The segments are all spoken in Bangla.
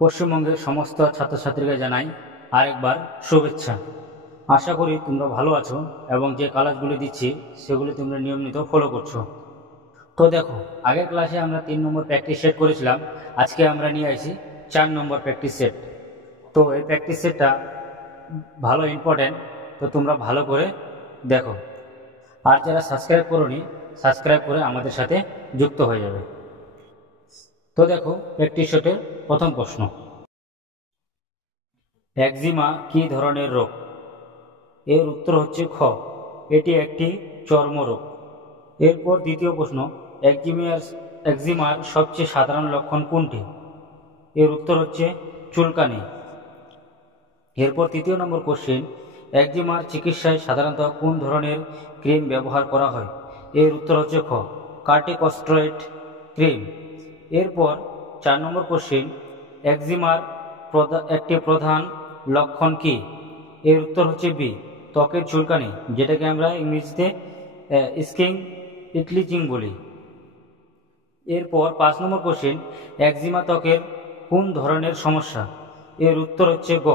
পশ্চিমবঙ্গের সমস্ত ছাত্রছাত্রীকে জানাই আরেকবার শুভেচ্ছা। আশা করি তোমরা ভালো আছো এবং যে ক্লাসগুলি দিচ্ছি সেগুলি তোমরা নিয়মিত ফলো করছো। তো দেখো, আগের ক্লাসে আমরা 3 নম্বর প্র্যাকটিস সেট করেছিলাম, আজকে আমরা নিয়ে আসি 4 নম্বর প্র্যাকটিস সেট। তো এই প্র্যাকটিস সেটটা ভালো ইম্পর্ট্যান্ট, তো তোমরা ভালো করে দেখো। আর যারা সাবস্ক্রাইব করোনি, সাবস্ক্রাইব করে আমাদের সাথে যুক্ত হয়ে যাবে। তো দেখো, প্র্যাকটিস সেটের প্রথম প্রশ্ন, একজিমা কি ধরনের রোগ? এর উত্তর হচ্ছে খ, এটি একটি চর্মরোগ। এরপর দ্বিতীয় প্রশ্ন, একজিমার সবচেয়ে সাধারণ লক্ষণ কোনটি? এর উত্তর হচ্ছে চুলকানি। এরপর 3 নম্বর কোশ্চেন, একজিমার চিকিৎসায় সাধারণত কোন ধরনের ক্রিম ব্যবহার করা হয়? এর উত্তর হচ্ছে খ, কর্টিকস্টেরয়েড ক্রিম। এরপর 4 নম্বর কোশ্চেন, একজিমার একটি প্রধান লক্ষণ কি? এর উত্তর হচ্ছে বি, ত্বকের চুলকানি, যেটাকে আমরা ইংরেজিতে স্কিন ইটলিচিং বলি। এরপর 5 নম্বর কোশ্চেন, একজিমা ত্বকের কোন ধরনের সমস্যা? এর উত্তর হচ্ছে গ,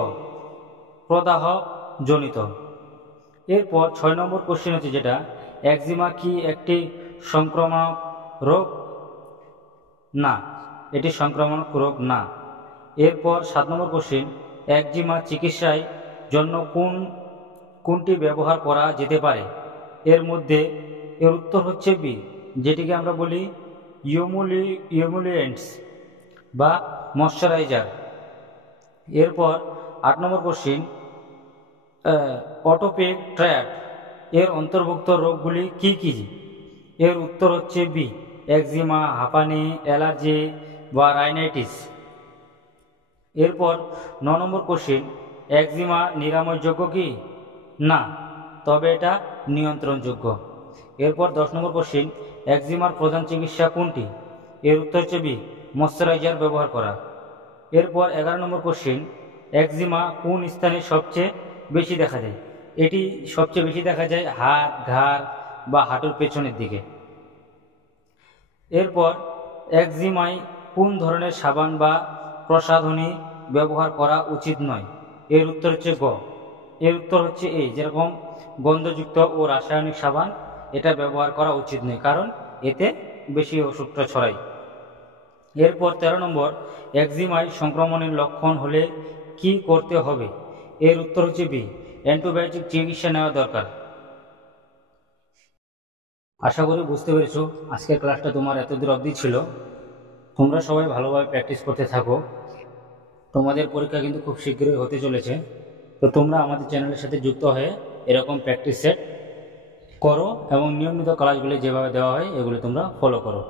প্রদাহ জনিত। এরপর 6 নম্বর কোশ্চেন হচ্ছে যেটা, একজিমা কি একটি সংক্রামক রোগ? না, এটি সংক্রামক রোগ না। এরপর 7 নম্বর কোশ্চেন, একজিমা চিকিৎসায় জন্য কোনটি ব্যবহার করা যেতে পারে? এর মধ্যে এর উত্তর হচ্ছে বি, যেটিকে আমরা বলি ইমুলিয়েন্টস বা ময়শ্চারাইজার। এরপর 8 নম্বর কোশ্চেন, অটোপিক ট্র্যাক্ট এর অন্তর্ভুক্ত রোগগুলি কি কি? এর উত্তর হচ্ছে বি, একজিমা, হাঁপানি, অ্যালার্জি বা রাইনাইটিস। এরপর 9 নম্বর কোশ্চেন, একজিমা নিরাময়যোগ্য কি? না, তবে এটা নিয়ন্ত্রণযোগ্য। এরপর 10 নম্বর কোশ্চেন, একজিমার প্রধান চিকিৎসা কোনটি? এর উত্তর হচ্ছে বি, ময়শ্চারাইজার ব্যবহার করা। এরপর 11 নম্বর কোশ্চেন, একজিমা কোন স্থানে সবচেয়ে বেশি দেখা যায়? এটি সবচেয়ে বেশি দেখা যায় হাত, ঘাড় বা হাঁটুর পেছনের দিকে। এরপর একজিমায় কোন ধরনের সাবান বা প্রসাধনী ব্যবহার করা উচিত নয়? এর উত্তর হচ্ছে গ, এর উত্তর হচ্ছে এই, যেরকম গন্ধযুক্ত ও রাসায়নিক সাবান এটা ব্যবহার করা উচিত নয়, কারণ এতে বেশি ওষুধটা ছড়ায়। এরপর 13 নম্বর, একজিমায় সংক্রমণের লক্ষণ হলে কি করতে হবে? এর উত্তর হচ্ছে বি, অ্যান্টিবায়োটিক চিকিৎসা নেওয়া দরকার। আশা করি বুঝতে পেরেছো। আজকের ক্লাসটা তোমার এতদূর অবধি ছিল। তোমরা সবাই ভালোভাবে প্র্যাকটিস করতে থাকো। তোমাদের পরীক্ষা কিন্তু খুব শীঘ্রই হতে চলেছে। তো তোমরা আমাদের চ্যানেলের সাথে যুক্ত হয়ে এরকম প্র্যাকটিস সেট করো এবং নিয়মিত ক্লাসগুলি যেভাবে দেওয়া হয় এগুলি তোমরা ফলো করো।